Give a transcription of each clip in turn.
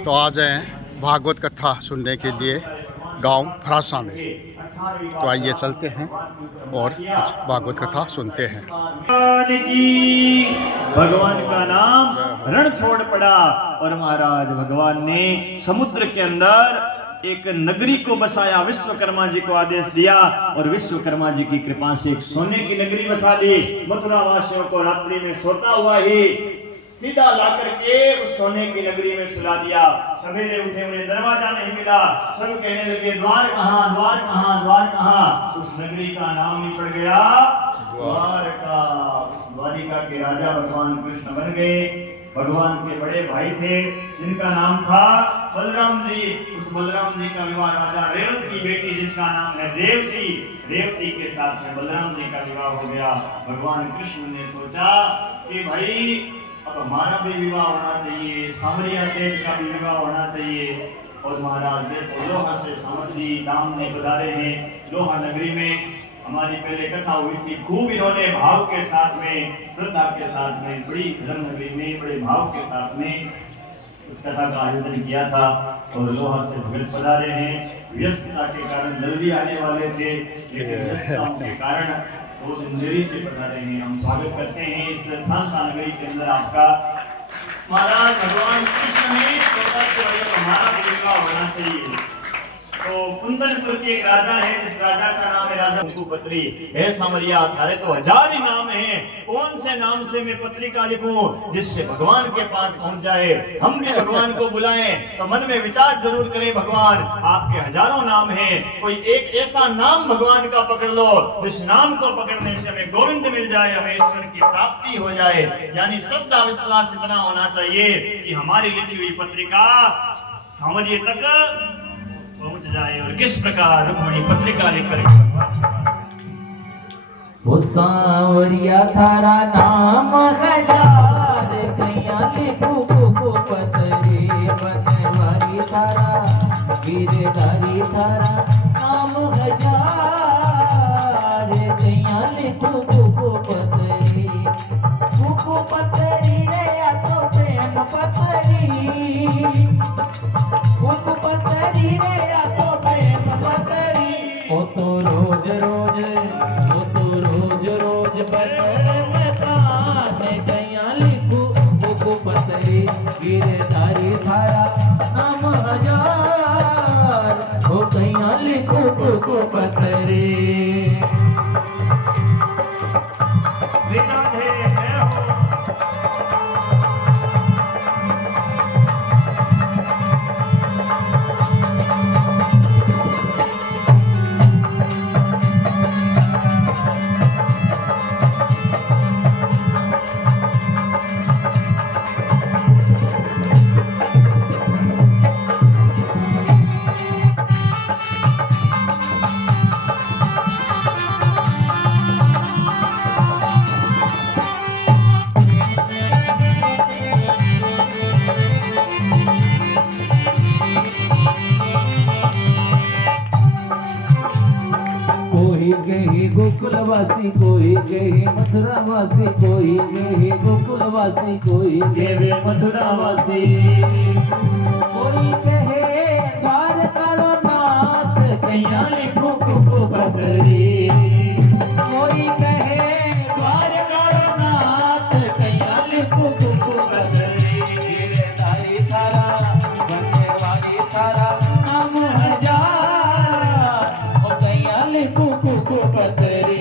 तो आ जाए भागवत कथा सुनने के लिए गांव फरासा में। तो आइए चलते हैं और कुछ भागवत कथा सुनते हैं। भगवान का नाम रण छोड़ पड़ा और महाराज भगवान ने समुद्र के अंदर एक नगरी को बसाया। विश्वकर्मा जी को आदेश दिया और विश्वकर्मा जी की कृपा से एक सोने की नगरी बसा दी। मथुरा वासियों को रात्रि में सोता हुआ ही सीधा लाकर के उस सोने की नगरी में सुला दिया। सवेरे उठे, उन्हें दरवाजा नहीं मिला। सब कहने लगे द्वार कहाँ, द्वार कहाँ, द्वार कहाँ। उस नगरी का नाम ही पड़ गया द्वारका। उस द्वारिका के राजा भगवान कृष्ण बन गए। भगवान के बड़े भाई थे जिनका नाम था बलराम जी। उस बलराम जी का विवाह राजा रेवत की बेटी जिसका नाम है देवती, रेवती के साथ में बलराम जी का विवाह हो गया। भगवान कृष्ण ने सोचा कि भाई अब हमारा भी विवाह होना चाहिए, सांवरिया सेठ का भी विवाह होना चाहिए। और महाराज देखो लोहा से सांवर जी दाम जी पधारे हैं लोहा नगरी में। हमारी पहले कथा हुई थी, खूब इन्होंने भाव के साथ में, श्रद्धा के साथ में, बड़ी धर्म नगरी में बड़े भाव के साथ में उस कथा का आयोजन किया था। और लोहा से भगत पधारे हैं। व्यस्तता के कारण जल्दी आने वाले थे, लेकिन व्यस्तताओं के कारण वो देरी से पधारे हैं। हम स्वागत करते हैं इस फरासा नगरी के अंदर आपका। महाराज भगवान कृष्ण ने सोचा कि हमारा विवाह होना चाहिए। तो कुंदनपुर के एक राजा है, जिस राजा का नाम है राजा मुकुपत्री। है सामरिया, थारे तो हजार ही नाम हैं, कौन से नाम से मैं पत्रिका लिखूं जिससे भगवान के पास पहुंच जाए। हम भी भगवान को बुलाएं तो मन में विचार जरूर करें, भगवान आपके हजारों नाम हैं, कोई एक ऐसा नाम भगवान का पकड़ लो जिस नाम को पकड़ने से हमें गोविंद मिल जाए, हमें ईश्वर की प्राप्ति हो जाए। यानी श्रद्धा विश्वास इतना होना चाहिए कि हमारी लिखी हुई पत्रिका सामरिया तक पहुंच जाए। और किस प्रकार रुक्मणी पत्रिका लिखकर वो सांवरिया थारा नाम हजार कैया लिखू को पतरे बनवारी थारा गिरधारी थारा नाम हजार कैया लिखू को पतरे रे या तो प्रेम पतरी पतरी रे या तो प्रेम पतरी। ओ तो रोज रोज बदल में ताने कैया लिखू को पतरी गिरधारी थारा नाम हजार ओ कैया लिखू को पतरी। कोई कहे गोकुलवासी, कोई कहे मथुरावासी, कोई कहे गोकुलवासी, कोई कहे मथुरावासी, कोई कहे द्वारका नाथ कैया लिखू को पतरी, कोई कहे द्वारका नाथ कैया लिखू को पतरी। गिरधारी थारा बनवारी थारा नाम हजार ओ कैया लिखू को पतरी।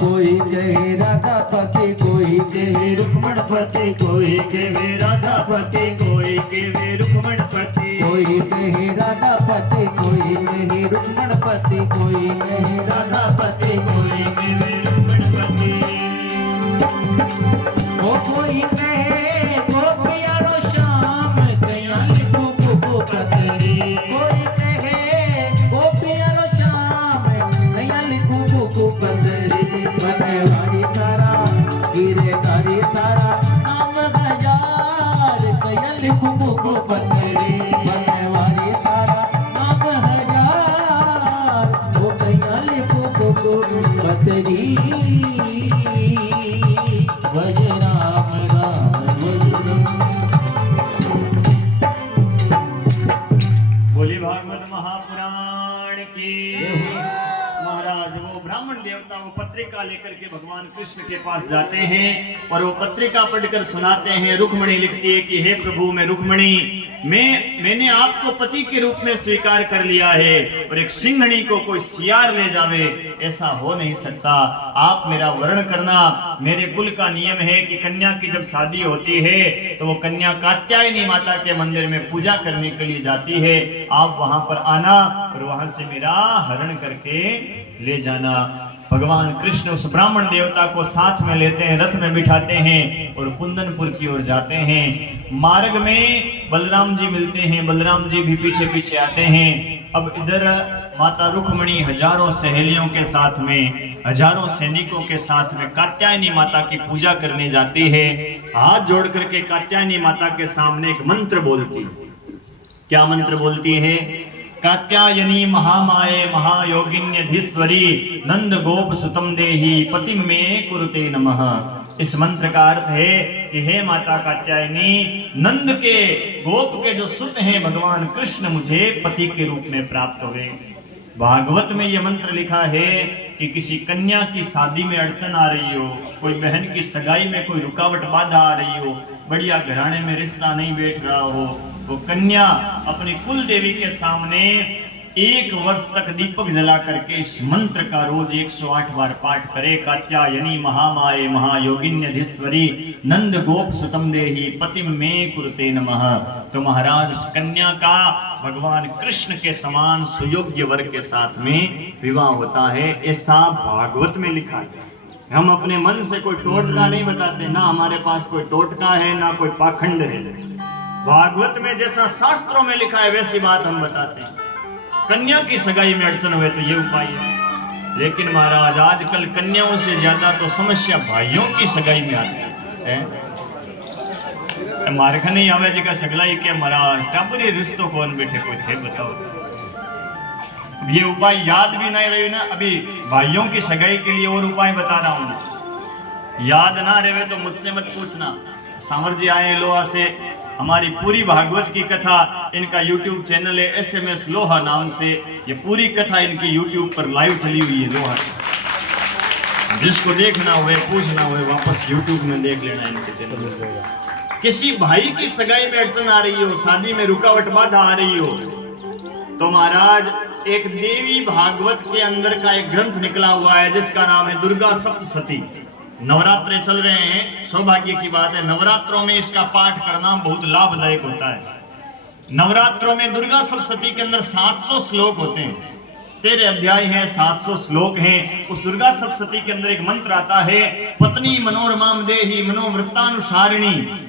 कोई कहे राधापति, कोई कहे रुक्मणपति, कोई कहे राधापति, कोई कहे रुक्मणपति, कोई कहे राधापति, कोई कहे रुक्मणपति, कोई कहे राधापति, कोई कहे रुक्मणपति। ओ कोई कहे गोपियारो श्याम कैया लिखू को पतरी, कोई कहे गोपियारो श्याम कैया लिखू को पतरी। बनवारी थारा गिरधारी थारा नाम पतरी बनवारी तारा नाम हजार वो कन्या लिखो को पतरी भज राम राम भज बोली भागवत महापुराण की। महाराज वो ब्राह्मण देवता वो पत्रिका लेकर के भगवान कृष्ण के पास जाते हैं और वो पत्रिका पढ़कर सुनाते हैं। रुक्मणी लिखती है कि हे प्रभु, मैं रुक्मणी मैंने आपको पति के रूप में स्वीकार कर लिया है और एक सिंहनी को कोई सियार ले जावे ऐसा हो नहीं सकता। आप मेरा वर्ण करना। मेरे कुल का नियम है कि कन्या की जब शादी होती है तो वो कन्या कात्यायनी माता के मंदिर में पूजा करने के लिए जाती है। आप वहां पर आना और वहां से मेरा हरण करके ले जाना। भगवान कृष्ण उस ब्राह्मण देवता को साथ में लेते हैं, रथ में बिठाते हैं और कुंदनपुर की ओर जाते हैं। मार्ग में बलराम जी मिलते हैं, बलराम जी भी पीछे पीछे आते हैं। अब इधर माता रुक्मणी हजारों सहेलियों के साथ में, हजारों सैनिकों के साथ में कात्यायनी माता की पूजा करने जाती है। हाथ जोड़ करके कात्यायनी माता के सामने एक मंत्र बोलती है। क्या मंत्र बोलती है? कात्यायनी महामाये महायोगिन्यधीश्वरी नंद गोप सुतम देही पति में कुरुते नमः। इस मंत्र का अर्थ है कि हे माता कात्यायनी, नंद के गोप के जो सुत हैं भगवान कृष्ण मुझे पति के रूप में प्राप्त हुए। भागवत में यह मंत्र लिखा है कि किसी कन्या की शादी में अड़चन आ रही हो, कोई बहन की सगाई में कोई रुकावट बाधा आ रही हो, बढ़िया घराने में रिश्ता नहीं बैठ रहा हो, वो कन्या अपनी कुल देवी के सामने 1 वर्ष तक दीपक जला करके इस मंत्र का रोज 108 बार पाठ करे। कात्यायनी महामाये महायोगिन्यधीश्वरी नंद गोप सुतम देही पति में कुरुते नमः। तो महाराज इस कन्या का भगवान कृष्ण के समान सुयोग्य वर के साथ में विवाह होता है। ऐसा भागवत में लिखा है। हम अपने मन से कोई टोटका नहीं बताते, ना हमारे पास कोई टोटका है ना कोई पाखंड है। भागवत में जैसा शास्त्रों में लिखा है वैसी बात हम बताते हैं। कन्या की सगाई में अड़चन हुए तो ये उपाय है। लेकिन महाराज आजकल कन्याओं से ज्यादा तो समस्या भाइयों की सगाई में आती है। मारे नहीं आवे जी का सगलाई के महाराज टापुरी रिश्तों कौन बैठे कोई थे बताओ। ये उपाय याद भी नहीं रहे ना, अभी भाइयों की सगाई के लिए और उपाय बता रहा हूं। याद ना रहे तो मुझसे मत पूछना। सामर जी आए लोहा से, हमारी पूरी भागवत की कथा, इनका YouTube चैनल है SMS लोहा नाम से। ये पूरी कथा इनकी YouTube पर लाइव चली हुई है लोहा की। जिसको देखना हुए पूछना हुए वापस YouTube में देख लेना इनके चैनल से। किसी भाई की सगाई में अड़चन आ रही हो, शादी में रुकावट बाधा आ रही हो, तो महाराज एक देवी भागवत के अंदर का एक ग्रंथ निकला हुआ है जिसका नाम है दुर्गा सप्तशती। नवरात्रे चल रहे हैं, सौभाग्य की बात है। नवरात्रों में इसका पाठ करना बहुत लाभदायक होता है। नवरात्रों में दुर्गा सप्तशती के अंदर 700 श्लोक होते हैं। 13 अध्याय हैं, 700 श्लोक हैं। उस दुर्गा सप्तशती के अंदर एक मंत्र आता है, पत्नी मनोरमाम देहि मनोवृत्तानुसारिणी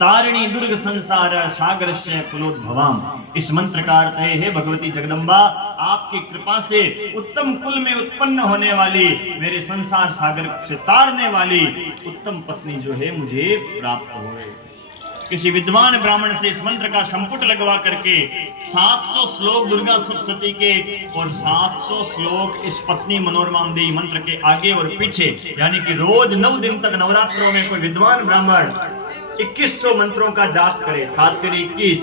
तारिणी दुर्ग संसार सागरस्य कुलोद्भवाम। इस मंत्र का अर्थ है, हे भगवती जगदम्बा, आपकी कृपा से उत्तम कुल में उत्पन्न होने वाली, मेरे संसार सागर से तारने वाली उत्तम पत्नी जो है मुझे प्राप्त हो। किसी विद्वान ब्राह्मण से इस मंत्र का संपुट लगवा करके 700 श्लोक दुर्गा सप्तशती के और 700 श्लोक इस पत्नी मनोरमाम देही मंत्र के आगे और पीछे, यानी कि रोज 9 दिन तक नवरात्रों में कोई विद्वान ब्राह्मण 2100 मंत्रों का जाप करे, 7 करे 21,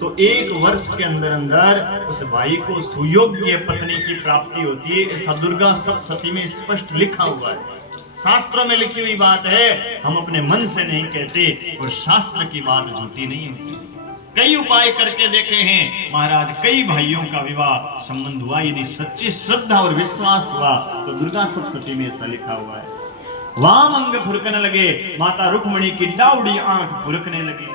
तो 1 वर्ष के अंदर अंदर उस भाई को सुयोग्य पत्नी की प्राप्ति होती है। ऐसा दुर्गा सप्तशती में स्पष्ट लिखा हुआ है। शास्त्रों में लिखी हुई बात है, हम अपने मन से नहीं कहते और शास्त्र की बात झूठी नहीं होती। कई उपाय करके देखे हैं महाराज, कई भाइयों का विवाह संबंध हुआ, यदि सच्ची श्रद्धा और विश्वास हुआ तो दुर्गा सप्तशती में ऐसा लिखा हुआ है। वाम अंग फुरकने लगे, माता रुक्मणी की डाउडी आंख फुरकने लगी।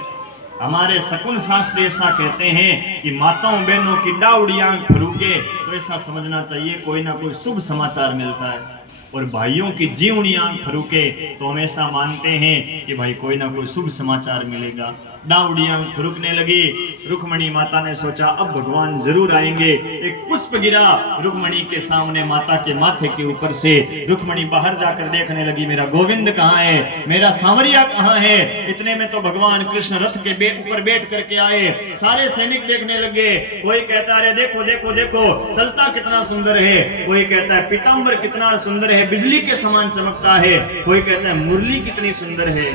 हमारे शकुन शास्त्र ऐसा कहते हैं कि माताओं बहनों की डाउडी आंख फुरुके तो ऐसा समझना चाहिए कोई ना कोई शुभ समाचार मिलता है। और भाइयों की जीवनी आंख फरूके तो हमेशा मानते हैं कि भाई कोई ना कोई शुभ समाचार मिलेगा। डावड़ी आंख फरूकने लगी। रुक्मणी माता ने सोचा अब भगवान जरूर आएंगे। एक पुष्प गिरा रुक्मणी के सामने माता के माथे के ऊपर से। रुक्मणी बाहर जाकर देखने लगी मेरा गोविंद कहाँ है, मेरा सांवरिया कहाँ है। इतने में तो भगवान कृष्ण रथ के ऊपर बैठ करके आए। सारे सैनिक देखने लगे। कोई कहता है देखो देखो देखो चलता कितना सुंदर है, कोई कहता है पीतांबर कितना सुंदर है, बिजली के समान चमकता है, कोई कहता है मुरली कितनी सुंदर है,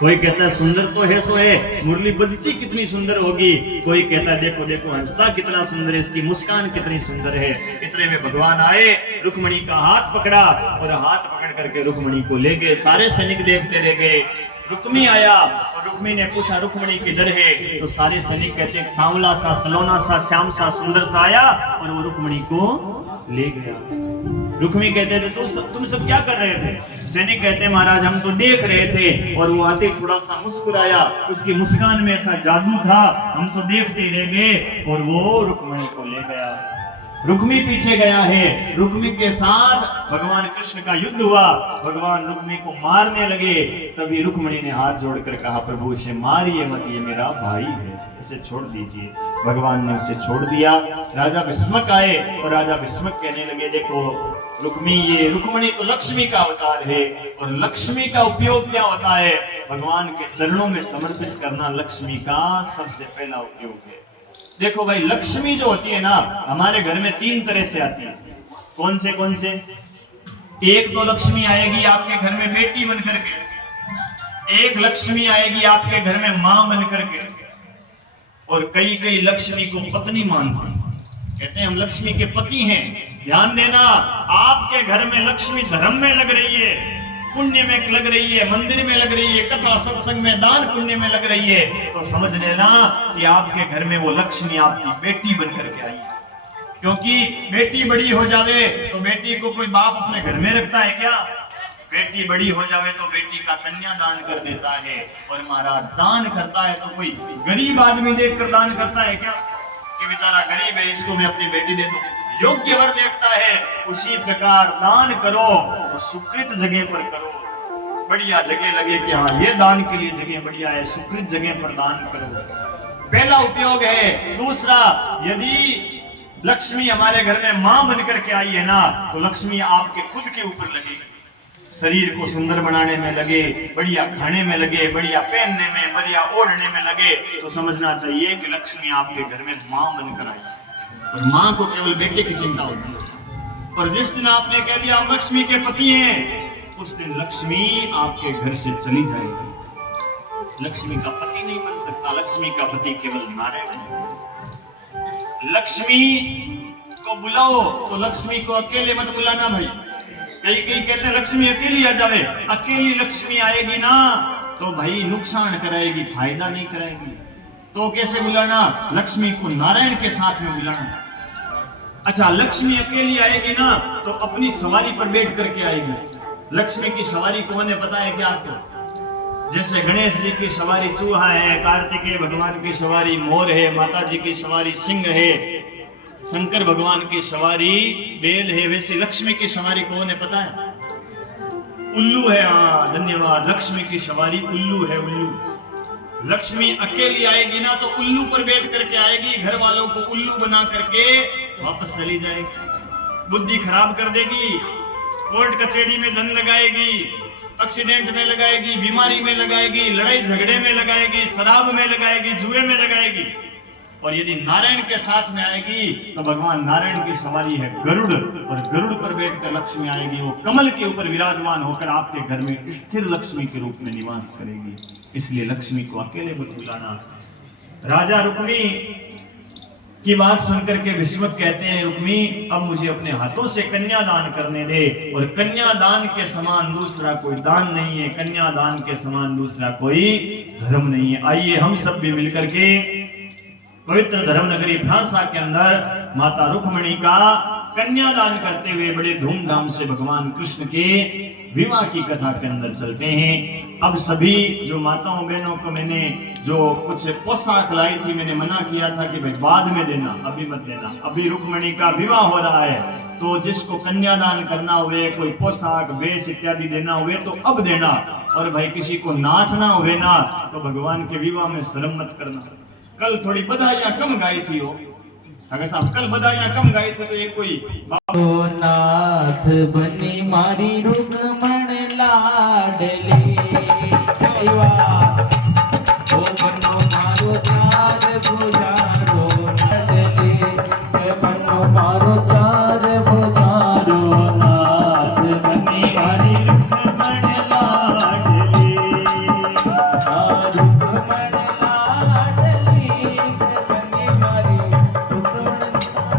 कोई कहता है सुंदर तो है सो है, मुरली बजती कितनी सुंदर होगी, कोई कहता है देखो देखो हंसता कितना सुंदर है, इसकी मुस्कान कितनी सुंदर है। इतने में भगवान आए, रुक्मणी का हाथ पकड़ा और हाथ पकड़ करके रुक्मणी को ले गए। सारे सैनिक देखते रह गए। रुक्मी आया और रुक्मी ने पूछा रुक्मणी किधर है, तो सारे सैनिक कहते एक सांवला सा सलोना सा श्याम सा सुंदर सा आया और वो रुक्मणी को ले गया। रुक्मी कहते थे तुम सब क्या कर रहे थे? सैनिक कहते महाराज हम तो देख रहे थे और वो आते थोड़ा सा मुस्कुराया, उसकी मुस्कान में ऐसा जादू था, हम तो देखते रह गए और वो रुक्मणी को ले गया। रुक्मी पीछे गया है। रुक्मी के साथ भगवान कृष्ण का युद्ध हुआ। भगवान रुक्मी को मारने लगे। तभी रुक्मणी ने हाथ जोड़कर कहा प्रभु इसे मारिए मत, ये मेरा भाई है, इसे छोड़ दीजिए। भगवान ने उसे छोड़ दिया। राजा विस्मक आए और राजा विस्मक कहने लगे देखो रुक्मी, ये रुक्मणी तो लक्ष्मी का अवतार है और लक्ष्मी का उपयोग क्या होता है? भगवान के चरणों में समर्पित करना लक्ष्मी का सबसे पहला उपयोग है। देखो भाई लक्ष्मी जो होती है ना हमारे घर में 3 तरह से आती है। कौन से? एक तो लक्ष्मी आएगी आपके घर में बेटी बन करके, एक लक्ष्मी आएगी आपके घर में मां बन करके, और कई लक्ष्मी को पत्नी मानते हैं, कहते हैं हम लक्ष्मी के पति हैं। ध्यान देना, आपके घर में लक्ष्मी धर्म में लग रही है, पुण्य में लग रही है, मंदिर में लग रही है, कथा सत्संग में दान पुण्य में लग रही है, तो समझ लेना कि आपके घर में वो लक्ष्मी आपकी बेटी बन करके आई है। क्योंकि बेटी बड़ी हो जावे तो बेटी को कोई बाप अपने घर में रखता है क्या? बेटी बड़ी हो जावे तो बेटी का कन्या दान कर देता है। और महाराज दान करता है तो कोई गरीब आदमी देखकर दान करता है क्या कि बेचारा गरीब है इसको मैं अपनी बेटी दे दूं? योग्य वर देखता है। उसी प्रकार दान करो तो सुकृत जगह पर करो, बढ़िया जगह लगे कि हाँ ये दान के लिए जगह बढ़िया है, सुकृत जगह पर दान करो। पहला उपयोग है। दूसरा, यदि लक्ष्मी हमारे घर में मां बनकर के आई है ना तो लक्ष्मी आपके खुद के ऊपर लगेगी, शरीर को सुंदर बनाने में लगे, बढ़िया खाने में लगे, बढ़िया पहनने में, बढ़िया ओढ़ने में लगे, तो समझना चाहिए कि लक्ष्मी आपके घर में मां बनकर आई। और मां को केवल बेटे की चिंता होती है। और जिस दिन आपने कह दिया हम लक्ष्मी के पति हैं, उस दिन लक्ष्मी आपके घर से चली जाएगी। लक्ष्मी का पति नहीं बन सकता, लक्ष्मी का पति केवल नारायण है। लक्ष्मी को बुलाओ तो लक्ष्मी को अकेले मत बुलाना भाई। कई कहते हैं लक्ष्मी अकेली आ जावे। अकेली लक्ष्मी आएगी ना तो भाई नुकसान कराएगी, फायदा नहीं कराएगी। तो कैसे बुलाना? लक्ष्मी को नारायण के साथ में बुलाना। अच्छा, लक्ष्मी अकेली आएगी ना तो अपनी सवारी पर बैठ करके आएगी। लक्ष्मी की सवारी कौन है पता है क्या आपको? जैसे गणेश जी की सवारी चूहा है, कार्तिकेय भगवान की सवारी मोर है, माता जी की सवारी सिंह है, शंकर भगवान की सवारी बैल है, वैसे लक्ष्मी की सवारी कौन है पता है? उल्लू है। हाँ धन्यवाद, लक्ष्मी की सवारी उल्लू है। उल्लू लक्ष्मी अकेली आएगी ना तो उल्लू पर बैठ करके आएगी, घर वालों को उल्लू बना करके वापस चली जाएगी। बुद्धि खराब कर देगी, कोर्ट कचहरी में धन लगाएगी, एक्सीडेंट में लगाएगी, बीमारी में लगाएगी, लड़ाई झगड़े में लगाएगी, शराब में लगाएगी, जुए में लगाएगी। और यदि नारायण के साथ में आएगी तो भगवान नारायण की सवारी है गरुड़, और गरुड़ पर बैठकर लक्ष्मी आएगी, वो कमल के ऊपर विराजमान होकर आपके घर में स्थिर लक्ष्मी के रूप में निवास करेगी। इसलिए लक्ष्मी को अकेले मत बुलाना। राजा रुक्मी की बात सुनकर के विस्मक कहते हैं रुक्मी अब मुझे अपने हाथों से कन्यादान करने दे, और कन्यादान के समान दूसरा कोई दान नहीं है, कन्यादान के समान दूसरा कोई धर्म नहीं है। आइए हम सब भी मिलकर के पवित्र धर्म नगरी फ्रांसा के अंदर माता रुक्मणी का कन्यादान करते हुए बड़े धूमधाम से भगवान कृष्ण के विवाह की कथा के अंदर चलते हैं। अब सभी जो माताओं बहनों को मैंने जो कुछ पोशाक लाई थी, मैंने मना किया था कि भाई बाद में देना, अभी मत देना, अभी रुक्मणी का विवाह हो रहा है। तो जिसको कन्यादान करना हुए, कोई पोशाक वेश इत्यादि देना हुए तो अब देना, और भाई किसी को नाचना हुए ना तो भगवान के विवाह में शर्म मत करना। कल थोड़ी बधाइयां कम गाई थी हो, अगर साहब कल बधाइयां कम गाई थी तो एक कोई ओ नाथ बनी मारी रुक्मण लाडली वाह। ओ बनो मारो चार भुजारो लाडली, बनो मारो चार भुजारो नाथ बनी मारी रुक्मण लाडली। रुक्मण लाडली बनी मारी रुक्मण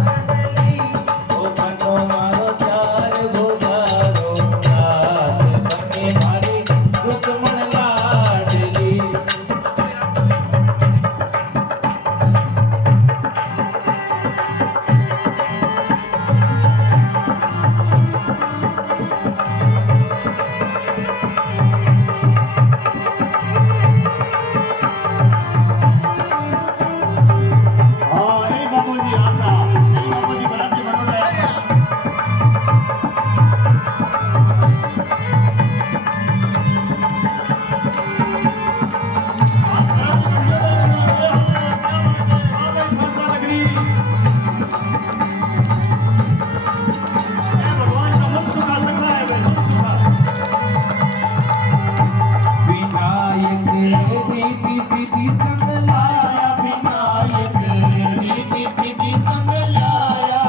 लाडली। ओ बनो मारो चार भुजारो नाथ बनी मारी रुक्मण लाडली। बाबूजी आशा बाबूजी बराबर बनोले। भगवान का मन सुखा सकता है, वे मन सुखा। विनायक रीति सिद्धि संग लाया, विनायक रीति सिद्धि संग लाया।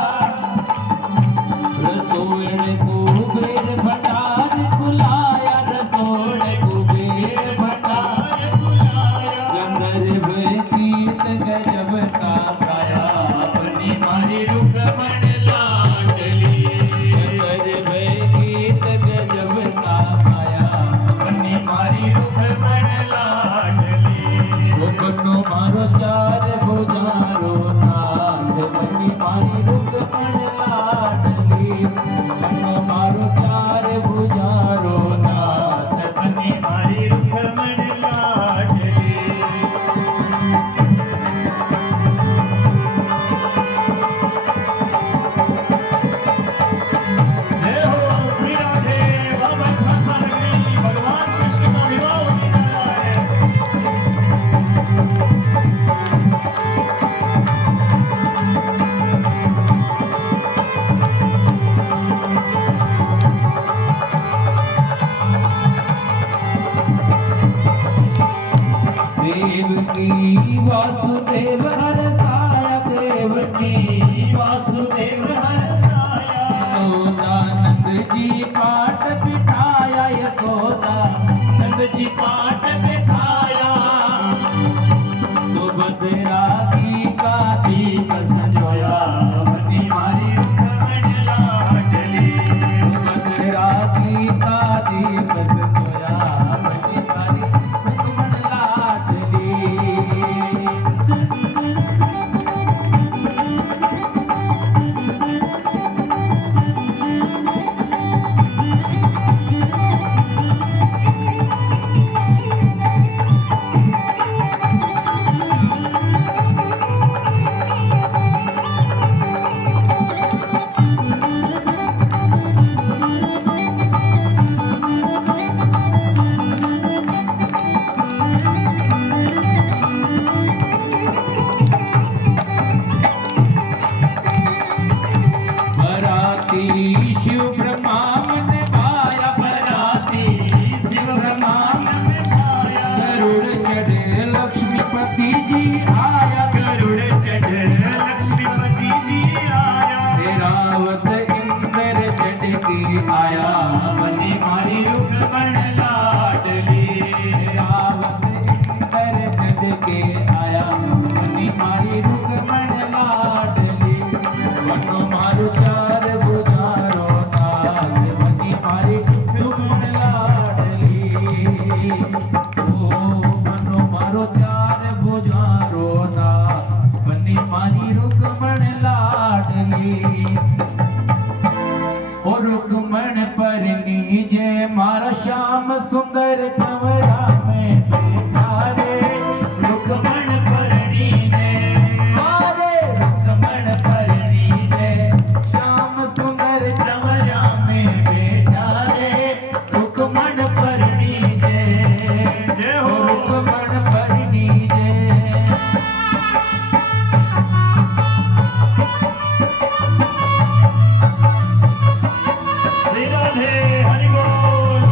रसोड़ कुबेर भंडार खुलाया, रसोड़ कुबेर भंडार खुलाया। गंधर्व गीत गजब का गाया, अपनी मारी रुक्मण लाडली। गंधर्व गीत गजब का गाया, अपनी मारी रुक्मण लाडली। ओ बनो मारो चार भुजारो नाथ बनी मारी रुक्मण लाडली। बनो मारो चार भुजारो नाथ बनी मारी रुक्मण लाडली। जय हो श्री राधे बाबा खासा नगरी, भगवान कृष्ण का विवाह होने जा रहा है। देवकी वासुदेव हरसाया, देवकी वासुदेव हरसाया। यशोदानंद जी पाट बिठाया, यशोदानंद जी पाट बिठाया। सुभद्रा की का दीप संजोया, अपनी मारी रुक्मण लाडली। सुभद्रा की का दीप संजोया, अपनी मारी रुक्मण लाडली। बराती शिव ब्रह्मा मन भाया, बराती शिव ब्रह्मा मन भाया। गरुड़ चढ़े लक्ष्मीपति जी आया, गरुड़ चढ़े लक्ष्मीपति जी आया। ऐरावत इंद्र चढ़ के आया, बनी मारी रुक्मण लाडली। ऐरावत इंद्र चढ़ के आया, बनी मारी रुक्मण लाडली। बनो मारो चार भुजारो नाथ बनी मारी रुक्मण लाडली। ओ बनो मारो चार भुजारो रुक्मण परणी जय। श्री राधे हरि बोल।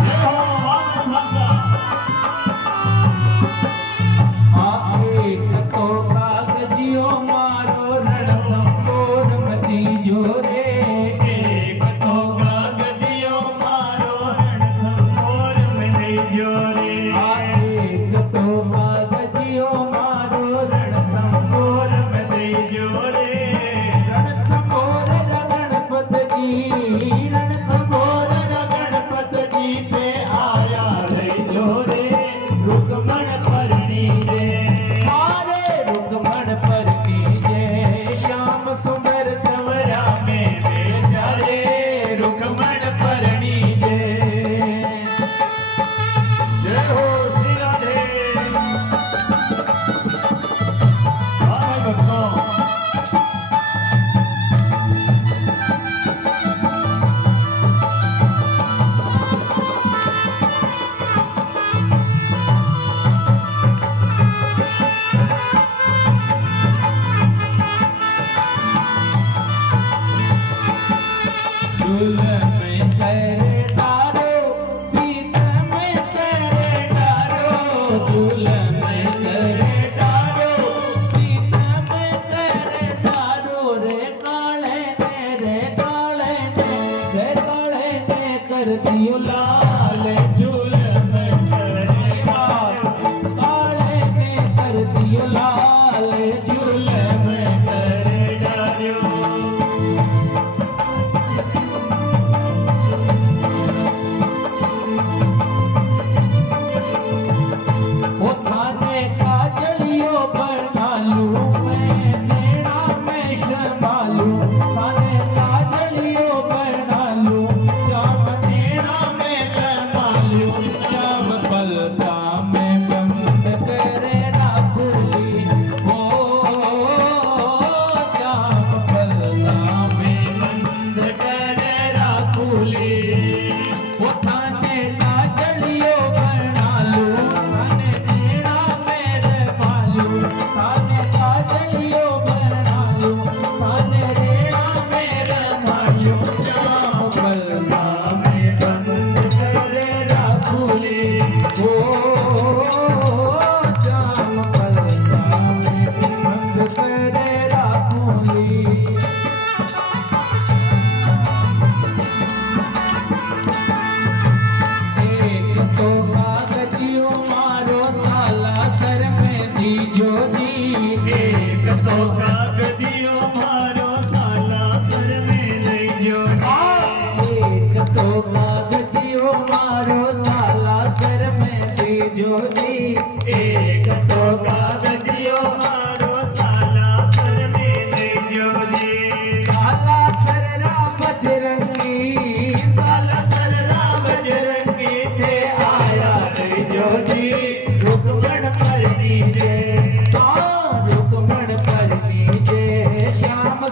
जय हो वामन भाषा। एक तो कागजियो मारो रणथंभोर मती जोरे। एक तो कागदियो मारो रणथंभोर मती जोरे। एक तो कागजियो मारो रणथंभोर मती जोरे। रणथंभोर गणपत जी, रणथंभोर गणपत जी पे आया रे जोरे रुक्मण परणी जय। मारे रुक्मण परणी जय। श्याम सुंदर चवरा में बेटा रे रुक्मण परणी जय। जय हो श्री राधे। हाय भक्तों। दुल्हन में तेरे डारो, सीता में तेरे डारो। दुल्हन में तेरे डारो, सीता में तेरे डारो। रे काले ने कर दियो लाल। झूलन में तेरे डारो। काले ने कर दियो लाल। झूलन में तेरे डारो। वो थाने काजलियो बनालू, मैं नेड़ा में शर्मालू। थाने काजलियो बनालू, श्याम नेड़ा में शर्मालू। श्याम पलटा में बंद करे राखुली। ओ श्याम पलटा में बंद करे राखुली। वो थाने काजलियो बनालू, थाने नेड़ा मेरे मालू। थाने काजलियो बनालू, थाने नेड़ा मेरे मालू। श्याम पलटा में बंद करे राखुली। ओ श्याम पलटा में बंद करे राखुली। एक तो कागजियो मारो साला सर में दीजो जी। एक तो कागदियो मारो साला सर में ले जोरे। एक तो कागजियो मारो साला सर में दीजो जी। एक तो कागदियो मारो साला सर में ले जोरे। साला सर राम बजरंगी, साला सर राम बजरंगी थे आया रे जोजी। रुक्मण परणी जय। हाँ रुक्मण परणी जय। श्याम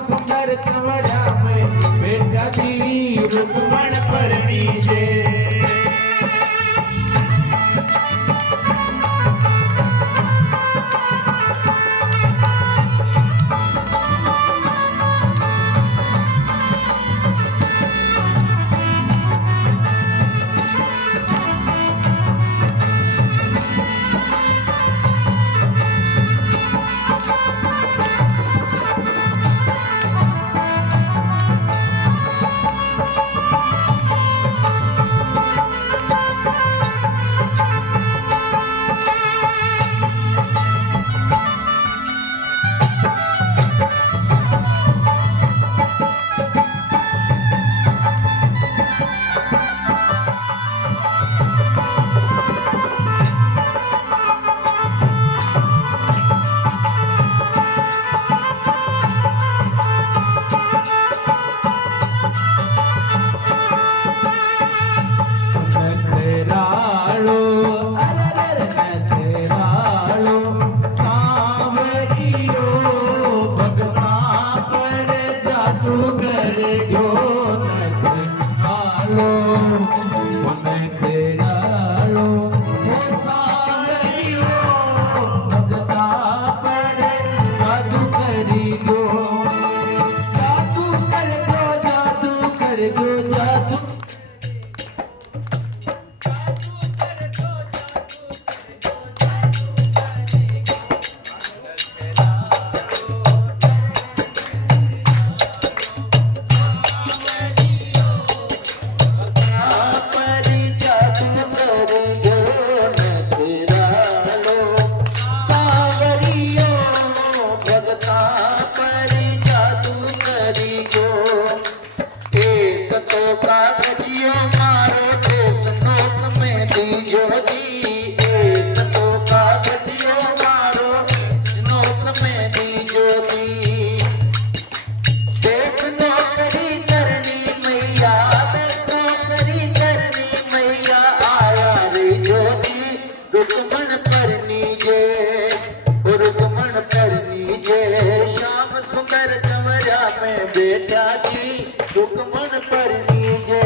सुंदर चमरा में बैठा जी सुखमन पर नीजे।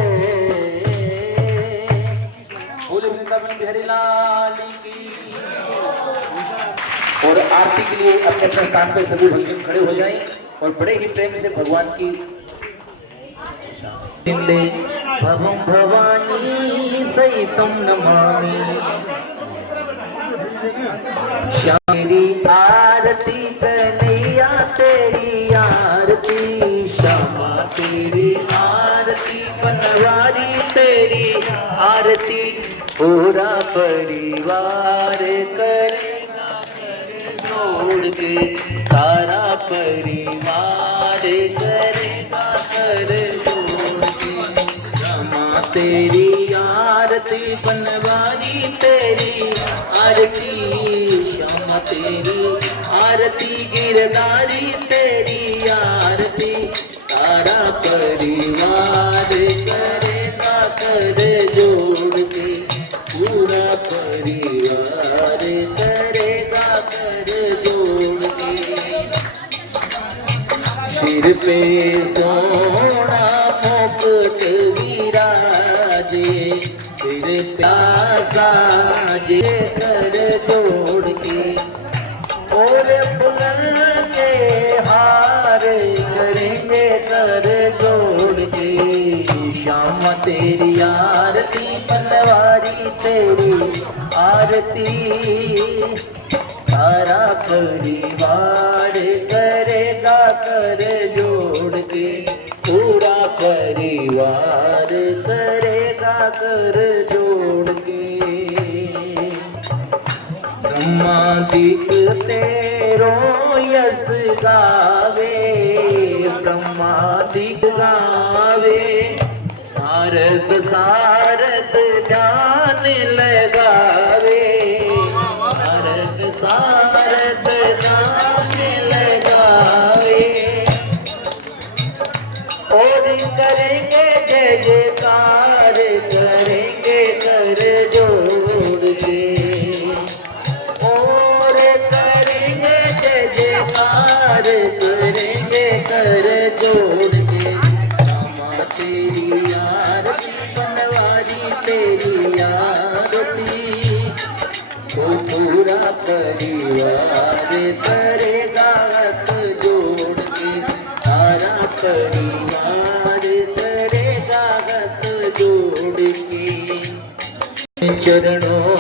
बोले वृंदावन बिहारी लाल की। और आरती के लिए अपने अपने स्थान पे सभी भक्तजन खड़े हो जाएं और बड़े ही प्रेम से भगवान की भवम भवानी सहितम नमामि। श्यामी आरती कन्हैया तेरी आरती, श्यामा तेरी आरती, बनवारी तेरी आरती, पूरा परिवार करेगा जोड़ के, सारा परिवार करेगा कर जोड़ के। श्यामा तेरी आरती, बनवारी तेरी आरती, श्यामा तेरी आरती, गिरधारी तेरी आरती, सारा परिवार करेगा कर जोड़ के, पूरा परिवार करेगा कर जोड़ के। सिर पे सोना मुकुट विराजे, सिर प्यासा जे कर जोड़ के, और बुलंद के हार करेंगे कर जोड़ के। श्यामा तेरी आरती, बनवारी तेरी आरती, सारा परिवार करेगा कर जोड़ के, पूरा परिवार करेगा कर जोड़ के। ब्रह्मादिक तेरो यस गावे, ब्रह्मादिक गावे, नारद सारद जान लगावे, नारद सारद जान लगावे, और करेंगे जय जयकार करेंगे कर जोड़ के, और करेंगे जय जयकार करेंगे कर जोड़ के। श्यामा तेरी आरती, बनवारी तेरी आरती, तो पूरा परिवार करेगा हाथ जोड़ के, सारा परिवार करेगा हाथ जोड़ के। चरणों